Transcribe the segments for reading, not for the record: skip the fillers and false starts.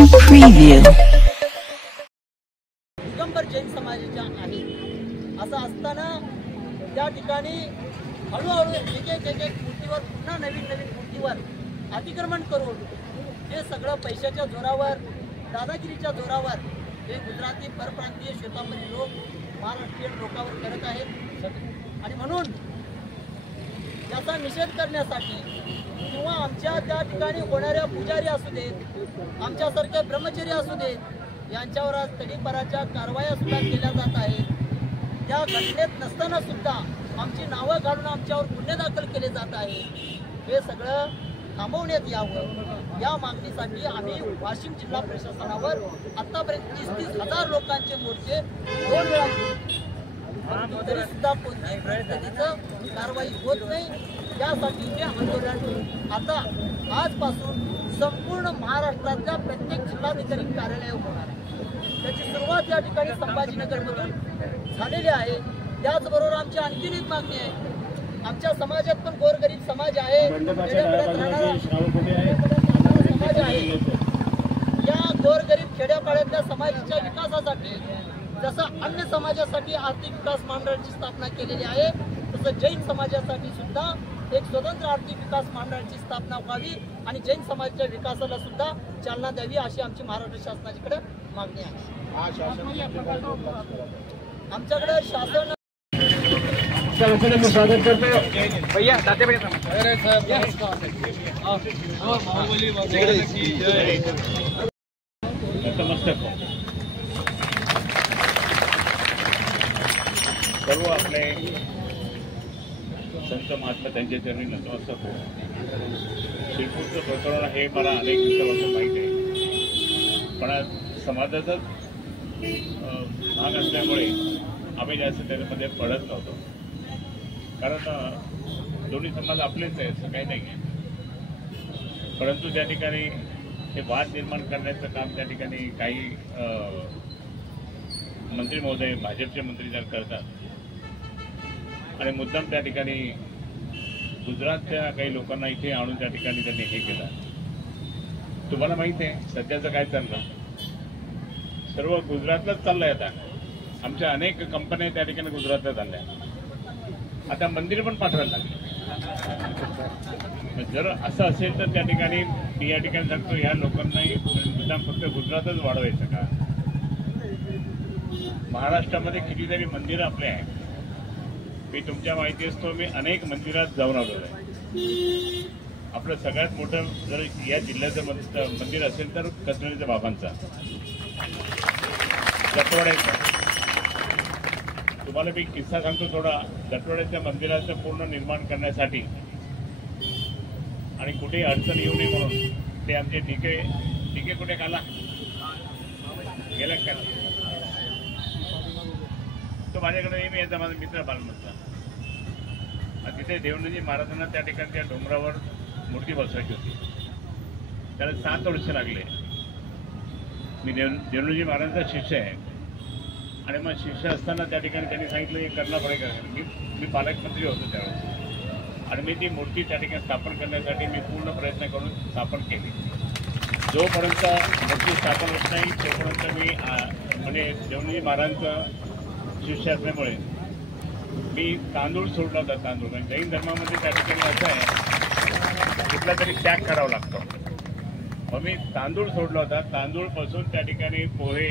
Preview. Digambar Jain समाजाच्या आहेत असं असताना त्या ठिकाणी हळूहळू एक मूर्तीवर पुन्हा नवीन मूर्तीवर अतिक्रमण करून हे सगळं पैशाच्या जोरावर दादागिरीच्या जोरावर हे गुजराती परप्रांतीय श्वेतांबरी लोक महाराष्ट्रीयन लोकांवर करत आहेत आणि म्हणून याचा निषेध करण्यासाठी किंवा आमच्या त्या ठिकाणी होणाऱ्या पुजारी असू देत आमच्यासारखे ब्रह्मचर्य असू देत यांच्यावर आज तडीपाराच्या कारवाया सुद्धा केल्या जात आहेत। त्या घटनेत नसताना सुद्धा आमची नावं घालून आमच्यावर गुन्हे दाखल केले जात आहेत। हे सगळं थांबवण्यात यावं या मागणीसाठी आम्ही वाशिम जिल्हा प्रशासनावर आतापर्यंत 30-30 हजार लोकांचे मोर्चे 2 वेळा घेतले, तरी सुद्धा कोणत्याही पद्धतीचं कारवाई होत नाही। त्यासाठी हे आंदोलन आता आजपासून संपूर्ण महाराष्ट्रातल्या प्रत्येक जिल्हाधिकारी कार्यालयावर होणार आहे। त्याची सुरुवात या ठिकाणी संभाजीनगरमधून झालेली आहे। त्याचबरोबर आमची आणखीन एक मागणी आहे, आमच्या समाजात पण गोरगरीब समाज आहे, खेड्यापाड्यात राहणारा समाज आहे। या गोरगरीब खेड्यापाड्यातल्या समाजाच्या विकासासाठी जसं अन्य समाजासाठी आर्थिक विकास मंडळाची स्थापना केलेली आहे तसं जैन समाजासाठी सुद्धा एक स्वतंत्र आर्थिक विकास मंडळाची स्थापना व्हावी आणि जैन समाजाच्या विकासाला सुद्धा चालना द्यावी अशी आमची महाराष्ट्र शासनाकडे मागणी आहे। आमच्याकडे शासन स्वागत करतो भैया सर्व आपले संत महात्मा त्यांच्या चरणी नतमस्तक हो। शिरपूरचं प्रकरण हे मला अनेक दिवसापासून माहीत आहे, पण आज समाजाचाच भाग असल्यामुळे आम्ही जास्त त्याच्यामध्ये पडत नव्हतो, कारण दोन्ही समाज आपलेच आहे असं काही नाही आहे। परंतु त्या ठिकाणी हे वाद निर्माण करण्याचं काम त्या ठिकाणी काही मंत्री महोदय भाजपचे मंत्री जर करतात आणि मुद्दाम त्या ठिकाणी गुजरातच्या काही लोकांना इथे आणून त्या ठिकाणी त्यांनी हे केलं। तुम्हाला माहिती आहे सध्याचं काय चाललं, सर्व गुजरातलाच चाललंय। आता आमच्या अनेक कंपन्या त्या ठिकाणी गुजरातला चालल्या, आता मंदिर पण पाठवायला लागले। जर असं असेल तर त्या ठिकाणी मी या ठिकाणी सांगतो ह्या लोकांनाही मुद्दाम फक्त गुजरातच वाढवायचं का? महाराष्ट्रामध्ये कितीतरी मंदिरं आपले आहेत, मी तुमच्या माहिती असतो मी अनेक मंदिरात जाऊन आलो आहे। आपलं सगळ्यात मोठं जर या जिल्ह्याचं मंदिर असेल तर कसनळीच्या बाबांचा जटवाड्याचा। तुम्हाला मी किस्सा सांगतो थोडा। जटवाड्याच्या मंदिराचं पूर्ण निर्माण करण्यासाठी आणि कुठेही अडचण येऊ नये म्हणून ते आमचे टीके कुठे काला गेला का तो माझ्याकडे नेहमी यायचा, माझा मित्र बालमधला। तिथे देवनजी महाराजांना त्या ठिकाणी त्या डोंगरावर मूर्ती बसवायची होती, त्याला 7 वर्ष लागले। मी देवनजी महाराजांचा शिष्य आहे आणि मग शिष्य असताना त्या ठिकाणी त्यांनी सांगितलं हे करणं पडेल। मी पालकमंत्री होतो त्यावेळेस आणि मी ती मूर्ती त्या ठिकाणी स्थापन करण्यासाठी मी पूर्ण प्रयत्न करून स्थापन केली। जोपर्यंत मूर्ती स्थापन होत नाही तोपर्यंत मी म्हणजे देवनजी महाराजांचं शिष्य असल्यामुळे मी तांदूळ सोडला होता। तांदूळ म्हणजे जैन धर्मामध्ये त्या ठिकाणी असं आहे कुठला तरी त्याग करावा लागतो, मग मी तांदूळ सोडला होता। तांदूळपासून त्या ठिकाणी पोहे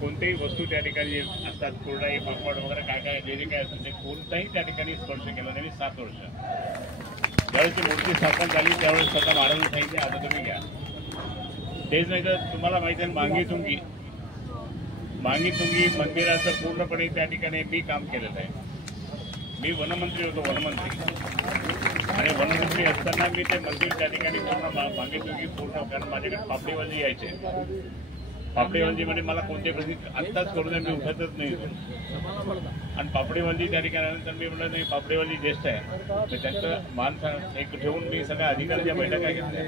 कोणत्याही वस्तू त्या ठिकाणी असतात, कुरडई पापड वगैरे काय काय जे काय असेल ते कोणताही त्या ठिकाणी स्पर्श केला नाही। 7 वर्ष ज्यावेळेस ती मूर्ती स्थापन झाली त्यावेळेस स्वतः महाराजांनी सांगितले आता तुम्ही घ्या। तेच नाही तर तुम्हाला माहिती आहे मांगी तुंगी मंदिराचं पूर्णपणे त्या ठिकाणी मी काम केलेलं आहे। मी वनमंत्री होतो, वनमंत्री, आणि वनमंत्री असताना मी ते मंदिर त्या ठिकाणी पूर्ण मांगी तुंगी पूर्ण, कारण माझ्याकडे पापडीवाली यायचे। पापडीवाली म्हणजे मला कोणत्याही प्रश्न आत्ताच करू दे, मी उठतच नाही आणि पापडीवाली त्या ठिकाणी आल्यानंतर मी म्हटलं नाही पापडीवाली ज्येष्ठ आहे तर त्यांचं मान एक ठेवून मी सगळ्या अधिकाऱ्यांच्या बैठका घेतल्या।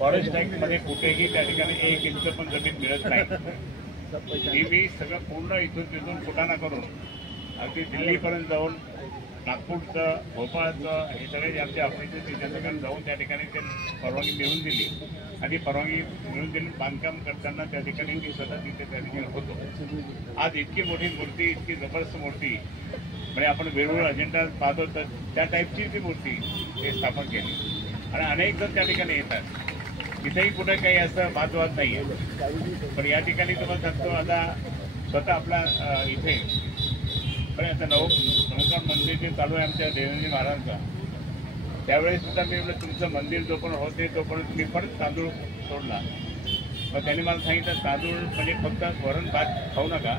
फॉरेस्ट ॲक्टमध्ये कुठेही त्या ठिकाणी 1 इंच पण जमीन मिळत नाही। मी सगळं पूर्ण इथून तिथून फुटाणा करून अगदी दिल्लीपर्यंत जाऊन नागपूरचं, भोपाळचं हे सगळे जे आमचे ऑपरेशन त्या ठिकाणी जाऊन त्या ठिकाणी ते परवानगी मिळवून दिली आणि ती परवानगी मिळवून दिली. बांधकाम करताना त्या ठिकाणी मी स्वतः तिथे त्या ठिकाणी होतो. आज इतकी मोठी मूर्ती, इतकी जबरदस्त मूर्ती, म्हणजे आपण वेगवेगळ्या अजेंडा पाहतो तर त्या टाईपची ती मूर्ती ते स्थापन केली आणि अनेक जण त्या ठिकाणी येतात. तिथेही कुठे काही असं वादवाद नाही आहे. पण या ठिकाणी तुम्हाला सांगतो, आता स्वतः आपला इथे पण आता नवकान मंदिर जे चालू आहे आमच्या देवेंद्रजी महाराजांचा, त्यावेळेस सुद्धा मी म्हटलं तुमचं मंदिर जोपर्यंत होते तोपर्यंत तुम्ही परत तांदूळ सोडला. मग त्यांनी मला सांगितलं तांदूळ म्हणजे फक्त वरण भात खाऊ नका,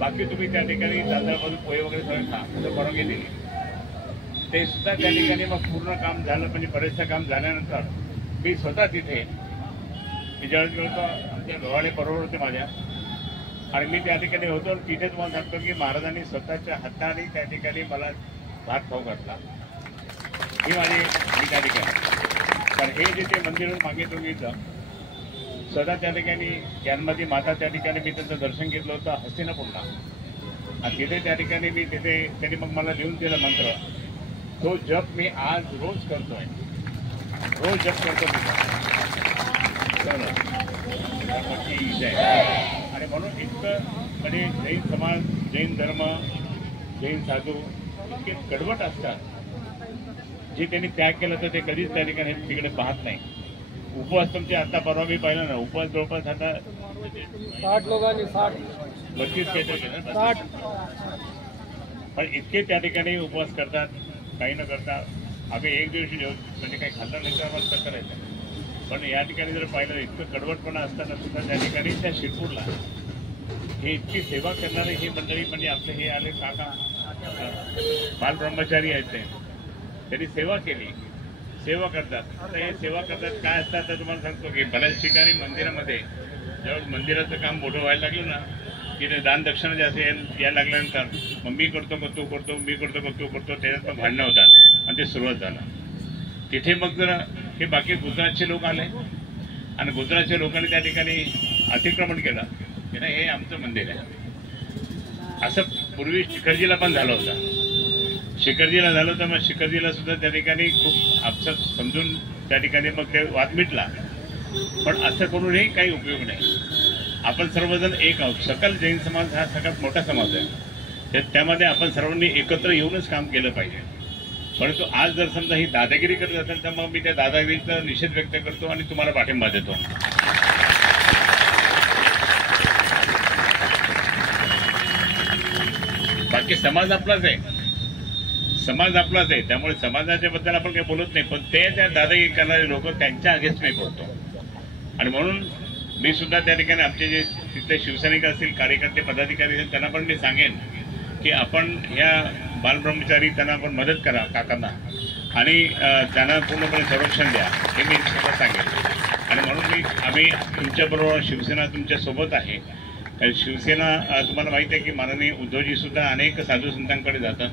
बाकी तुम्ही त्या ठिकाणी तांदळापासून पोहे वगैरे सगळं खा, असं परवानगी दिली. ते सुद्धा त्या ठिकाणी मग पूर्ण काम झालं. म्हणजे बरेचसं काम झाल्यानंतर मी स्वतः तिथे ज्यावेळेस मिळतो आमच्या डोहाळे बरोबर होते माझ्या, आणि मी त्या ठिकाणी होतो. तिथे तुम्हाला सांगतो की महाराजांनी स्वतःच्या हाताने त्या ठिकाणी मला भात खाऊ घातला. ही मी त्या ठिकाणी. पण हे जे ते मंदिर मागे तुम्ही स्वतः त्या ठिकाणी ज्ञानमती माता त्या ठिकाणी मी त्यांचं दर्शन घेतलं होतं हस्तिनापूरला, आणि तिथे त्या ठिकाणी मी तिथे त्यांनी मग मला लिहून दिला मंत्र. तो जप मी आज रोज करतोय, रोज जप करतो आणि म्हणून इतकं म्हणजे जैन समाज, जैन धर्म, जैन साधू इतके कडवट असतात. जे त्यांनी त्याग केला तर ते कधीच त्या ठिकाणी तिकडे पाहत नाही. उपवास तुमचे आता परवा मी पाहिलं ना, उपवास जवळपास आता 60 लोकांनी 32 काहीतरी केलं 60. पण इतके त्या ठिकाणी उपवास करतात, काही न करता. आम्ही एक दिवशी म्हणजे काही खाल्लं नाही तर आम्हाला कसं करायचं. पण या ठिकाणी जर पाहिलं इतकं कडवटपणा असताना सुद्धा त्या ठिकाणी त्या शिरपूरला हे इतकी सेवा करणारे ही मंडळी, म्हणजे आपले हे आले काका बालब्रह्मचारी आहेत, त्यांनी सेवा केली, सेवा करतात. आता हे सेवा करतात काय असतात तर तुम्हाला सांगतो की बऱ्याच ठिकाणी मंदिरामध्ये जेव्हा मंदिराचं काम मोठं व्हायला लागलं ना, की ते दान दक्षिणा जास्त यायला लागल्यानंतर मग मी करतो का तू करतो, मी करतो का तू करतो, त्याच्यात मग भांडणं होतात आणि ते सुरुवात झालं. तिथे मग जरा हे बाकी गुजरातचे लोक आले आणि गुजरातच्या लोकांनी त्या ठिकाणी अतिक्रमण केलं की नाही हे आमचं मंदिर आहे. असं पूर्वी शिखरजीला पण झालं होतं. शिखरजीला झालं होतं, मग शिखरजीला सुद्धा त्या ठिकाणी खूप आपसात समजून त्या ठिकाणी मग ते वाद मिटला. पण असं करूनही काही उपयोग नाही. आपण सर्वजण एक आहोत. सकल जैन समाज हा सगळ्यात मोठा समाज आहे. त्यामध्ये आपण सर्वांनी एकत्र येऊनच काम केलं पाहिजे. परंतु आज जर समजा ही दादागिरी करत असेल तर मग मी त्या दादागिरीचा निषेध व्यक्त करतो आणि तुम्हाला पाठिंबा देतो. बाकी समाज आपलाच आहे, समाज आपलाच आहे. त्यामुळे समाजाच्या बद्दल आपण काही बोलत नाही, पण ते त्या दादागिरी करणारे लोक त्यांच्या अगेन्स्ट मी बोलतो. आणि म्हणून मी सुद्धा त्या ठिकाणी आमचे जे तिथले शिवसैनिक असतील, कार्यकर्ते, पदाधिकारी असतील, त्यांना पण मी सांगेन की आपण ह्या बालब्रह्मचारी त्यांना आपण मदत करा काकांना, आणि त्यांना पूर्णपणे संरक्षण द्या, हे मी स्वतः सांगेन. आणि म्हणून आम्ही तुमच्याबरोबर, शिवसेना तुमच्यासोबत आहे. शिवसेना तुम्हाला माहिती आहे की माननीय उद्धवजी सुद्धा अनेक साधू संतांकडे जातात,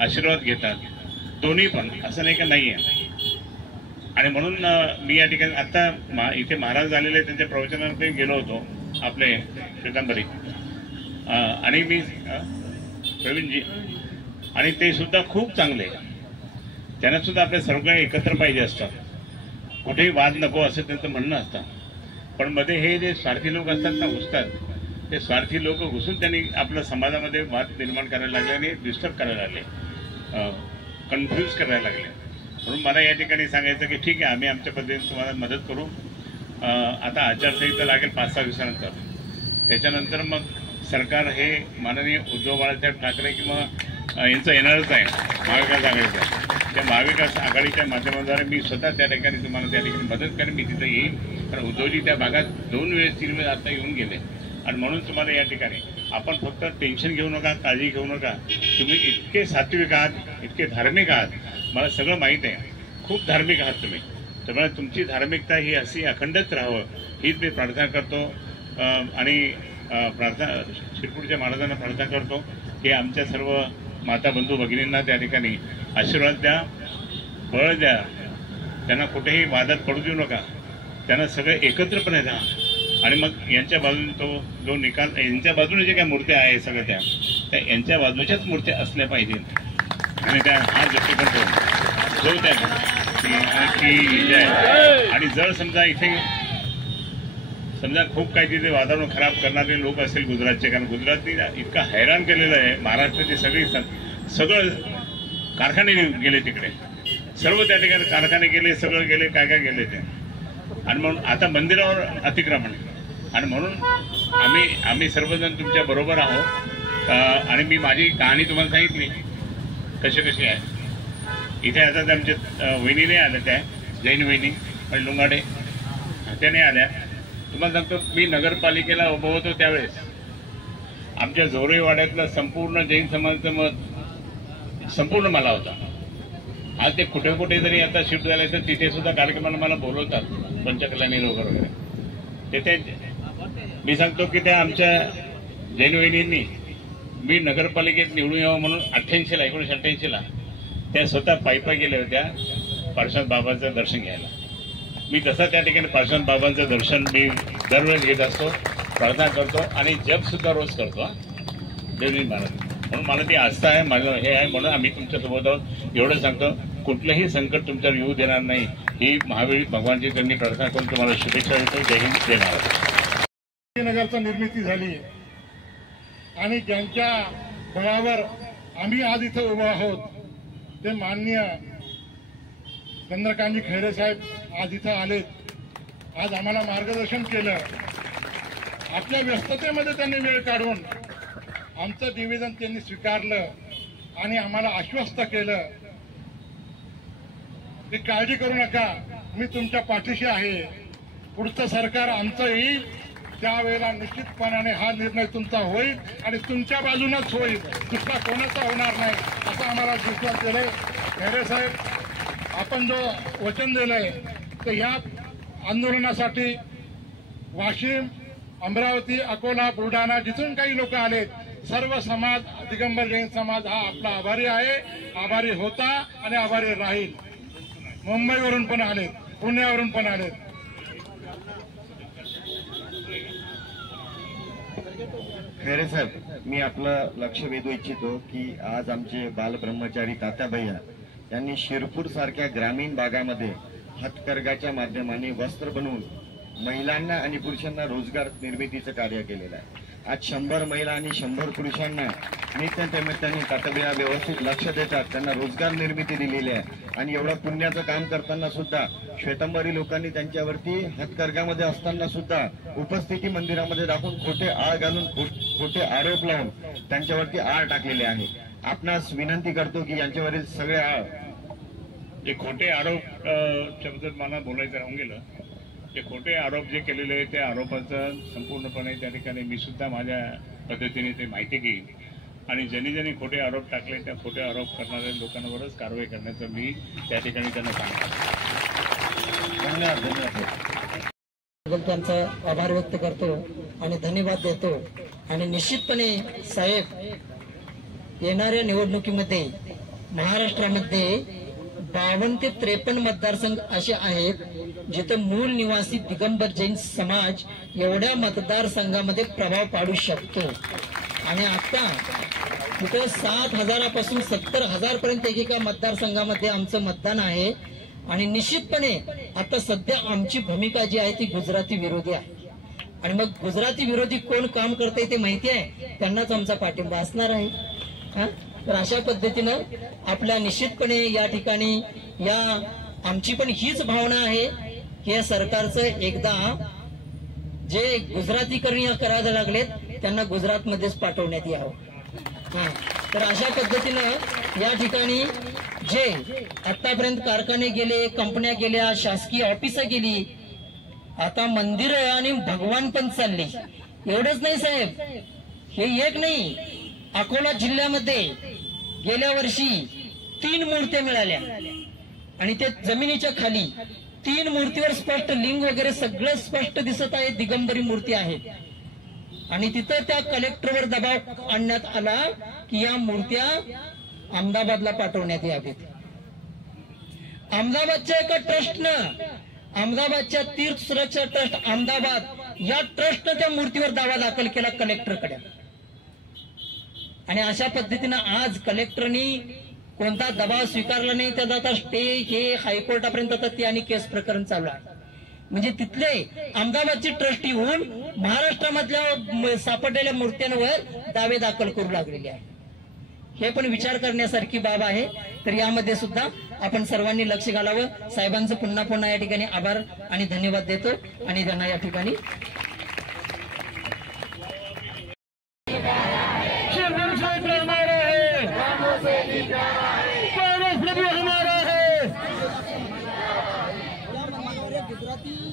आशीर्वाद घेतात, दोन्ही पण, असं नाही का नाही आहे. आणि म्हणून मी या ठिकाणी आता इथे महाराज आलेले त्यांच्या प्रवचनामध्ये गेलो होतो, आपले श्वेतांबरी आणि मी प्रवीणजी, आणि ते सुद्धा खूप चांगले. त्यांना सुद्धा आपल्या सर्वकडे एकत्र पाहिजे असतं, कुठेही वाद नको असं त्यांचं म्हणणं असतं. पण मध्ये हे जे स्वार्थी लोक असतात ना, घुसतात, ते स्वार्थी लोक घुसून त्यांनी आपल्या समाजामध्ये वाद निर्माण करायला लागले आणि डिस्टर्ब करायला लागले, कन्फ्यूज करायला लागले. म्हणून मला या ठिकाणी सांगायचं की ठीक आहे, आम्ही आमच्या पद्धतीने तुम्हाला मदत करू. आता आचारसंहिता लागेल 5-6 दिवसानंतर. त्याच्यानंतर मग सरकार हे माननीय उद्धव बाळासाहेब ठाकरे किंवा यांचं येणारच आहे, महाविकास आघाडीचं. त्या महाविकास आघाडीच्या माध्यमाद्वारे मी स्वतः त्या ठिकाणी तुम्हाला त्या ठिकाणी मदत करेन. मी तिथं येईन, कारण उद्धवजी त्या भागात 2 वेळेस 3 वेळेस आता येऊन गेले. आणि म्हणून तुम्हाला या ठिकाणी आपण फक्त टेन्शन घेऊ नका, काळजी घेऊ नका. तुम्ही इतके सात्विक आहात, इतके धार्मिक आहात, मला सगळं माहीत आहे. खूप धार्मिक आहात तुम्ही. त्यामुळे तुमची धार्मिकता ही अशी अखंडच राहावं हीच मी प्रार्थना करतो. आणि शिरपूरच्या महाराजांना प्रार्थना करतो की आमच्या सर्व माता बंधू भगिनींना त्या ठिकाणी आशीर्वाद द्या, बळ द्या. त्यांना कुठेही वादात पडू देऊ नका. त्यांना सगळे एकत्रपणे राहा. आणि मग यांच्या बाजूने तो जो निकाल, यांच्या बाजूने जे काही मूर्त्या आहे सगळ्या त्या यांच्या बाजूच्याच मूर्त्या असल्या पाहिजेत. आणि त्या हा दृष्टिकोन ठेवून जो की आणि जर समजा इथे समजा खूप काही तिथे वातावरण खराब करणारे लोक असेल गुजरातचे, कारण गुजरातनी इतका हैराण केलेलं आहे, महाराष्ट्राची सगळं कारखाने गेले तिकडे, सर्व त्या ठिकाणी कारखाने गेले, सगळं गेले, काय काय गेले ते. आणि म्हणून आता मंदिरावर अतिक्रमण, आणि म्हणून आम्ही सर्वजण तुमच्या बरोबर आहोत. आणि मी माझी कहाणी तुम्हाला सांगितली कशी आहे. इथे आता आमच्या वहिनी नाही आल्या, त्या जैन वहिनी आणि लुंगाडे त्या नाही आल्या. तुम्हाला सांगतो, मी नगरपालिकेला उभं होतो त्यावेळेस आमच्या जोरेवाड्यातला संपूर्ण जैन समाजाचं मत संपूर्ण मला होता. आज ते कुठे कुठे जरी आता शिफ्ट झाले तर तिथे सुद्धा कार्यक्रमाला मला बोलवतात, पंचकल्याणी लोक वगैरे. तिथे मी सांगतो की त्या आमच्या जैन वहिनींनी मी नगरपालिकेत निवडून यावं म्हणून 1988ला त्या स्वतः पायी गेल्या होत्या पार्श्वनाथ बाबांचं दर्शन घ्यायला. मी तसा त्या ठिकाणी पार्श्वनाथ बाबांचं दर्शन मी दरवेळेस घेत असतो, प्रार्थना करतो आणि जप सुद्धा रोज करतो. देवजी महाराज म्हणून मला ती आस्था आहे, माझं हे आहे, म्हणून आम्ही तुमच्यासोबत आहोत. एवढं सांगतो, कुठलंही संकट तुमच्यावर येऊ देणार नाही ही महावीर भगवानची त्यांनी प्रार्थना करून तुम्हाला शुभेच्छा देतो. जय हिंद, जय महाराज. नगरचा निर्मिती झाली आणि ज्यांच्या बळावर आम्ही आज इथं उभं आहोत ते माननीय चंद्रकांतजी खैरे साहेब आज इथं आलेत. आज आम्हाला मार्गदर्शन केलं. आपल्या व्यस्ततेमध्ये त्यांनी वेळ काढून आमचं निवेदन त्यांनी स्वीकारलं आणि आम्हाला आश्वस्त केलं की काळजी करू नका, मी तुमच्या पाठीशी आहे. पुढचं सरकार आमचं येईल, त्यावेळेला निश्चितपणाने हा निर्णय तुमचा होईल आणि तुमच्या बाजूनच होईल, दुसरा कोणाचा होणार नाही असं आम्हाला विश्वास दिलाय. खैरे साहेब, आपण जो वचन दिलंय तर या आंदोलनासाठी वाशिम, अमरावती, अकोला, बुलढाणा जिथून काही लोक आले, सर्व समाज, दिगंबर जैन समाज हा आपला आभारी आहे, आभारी होता आणि आभारी राहील. मुंबईवरून पण आलेत, पुण्यावरून पण आलेत. खैरे साहेब, मी आपलं लक्ष वेधू इच्छितो की आज आमचे बालब्रह्मचारी तात्याभैया यांनी शिरपूर सारख्या ग्रामीण भागामध्ये हातकर्गाच्या माध्यमाने वस्त्र बनवून महिलांना आणि पुरुषांना रोजगार निर्मितीचं कार्य केलेलं आहे. आज 100 महिला आणि 100 पुरुषांना निमित्ताने तात्याभैया व्यवस्थित लक्ष देतात, त्यांना रोजगार निर्मिती दिलेली आहे. आणि एवढं पुण्याचं काम करताना सुद्धा श्वेतांबरी लोकांनी त्यांच्यावरती हातकर्गामध्ये असताना सुद्धा उपस्थिती मंदिरामध्ये दाखवून खोटे आळ घालून खोटे आरोप लावून त्यांच्यावरती आळ टाकलेले आहे. आपणास विनंती करतो की यांच्यावरील सगळे आळ जे खोटे आरोप बद्दल मला बोलायचं राहून गेलं. ते खोटे आरोप जे केलेले आहेत त्या आरोपाचं संपूर्णपणे त्या ठिकाणी मी सुद्धा माझ्या पद्धतीने ते माहिती घेईन आणि ज्यांनी खोटे आरोप टाकले त्या खोटे आरोप करणाऱ्या लोकांवरच कारवाई करण्याचं मी त्या ठिकाणी त्यांना सांगतो. धन्यवाद. त्यांचा आभार व्यक्त करतो आणि धन्यवाद देतो. आणि निश्चितपणे साहेब, येणाऱ्या निवडणुकीमध्ये महाराष्ट्रामध्ये 52 ते 53 मतदारसंघ असे आहेत जिथे मूळ निवासी दिगंबर जैन समाज एवढ्या मतदारसंघामध्ये प्रभाव पाडू शकतो. आणि आता तिथे 7,000 पासून 70,000 पर्यंत एकेका मतदारसंघामध्ये आमचं मतदान आहे. आणि निश्चितपणे आता सध्या आमची भूमिका जी आहे ती गुजराती विरोधी आहे. आणि मग गुजराती विरोधी कोण काम करते ते माहिती आहे, त्यांनाच आमचा पाठिंबा असणार आहे. तर अशा पद्धतीनं आपल्या निश्चितपणे या ठिकाणी आमची पण हीच भावना आहे की या सरकारचं एकदा जे गुजरातीकरण करायला लागलेत त्यांना गुजरातमध्येच पाठवण्यात यावं. तर अशा पद्धतीनं या ठिकाणी जे आतापर्यंत कारखाने गेले, कंपन्या गेल्या, शासकीय ऑफिसं गेली, आता मंदिर आणि भगवान पण चालले. एवढंच नाही साहेब, हे एक नाही, अकोला जिल्ह्यामध्ये गेल्या वर्षी 3 मूर्त्या मिळाल्या आणि ते जमिनीच्या खाली 3 मूर्तीवर स्पष्ट लिंग वगैरे सगळं स्पष्ट दिसत आहे, दिगंबरी मूर्ती आहेत. आणि तिथं त्या कलेक्टरवर दबाव आणण्यात आला की या मूर्त्या अहमदाबादला पाठवण्यात याव्यात. अहमदाबादच्या एका ट्रस्टनं, अहमदाबादच्या तीर्थ सुरक्षा ट्रस्ट अहमदाबाद या ट्रस्टनं त्या मूर्तीवर दावा दाखल केला कलेक्टरकडे. आणि अशा पद्धतीनं आज कलेक्टरनी कोणता दबाव स्वीकारला नाही, त्याचा आता स्टे हे हायकोर्टापर्यंत आता ते आणि केस प्रकरण चालू आहे. म्हणजे तिथले अहमदाबादचे ट्रस्टी होऊन महाराष्ट्रामधल्या सापडलेल्या मूर्त्यांवर दावे दाखल करू लागलेले आहे. हे पण विचार करण्यासारखी बाब आहे. तर यामध्ये सुद्धा आपण सर्वांनी लक्ष घालावं. साहेबांचं पुन्हा पुन्हा या ठिकाणी आभार आणि धन्यवाद देतो आणि त्यांना या ठिकाणी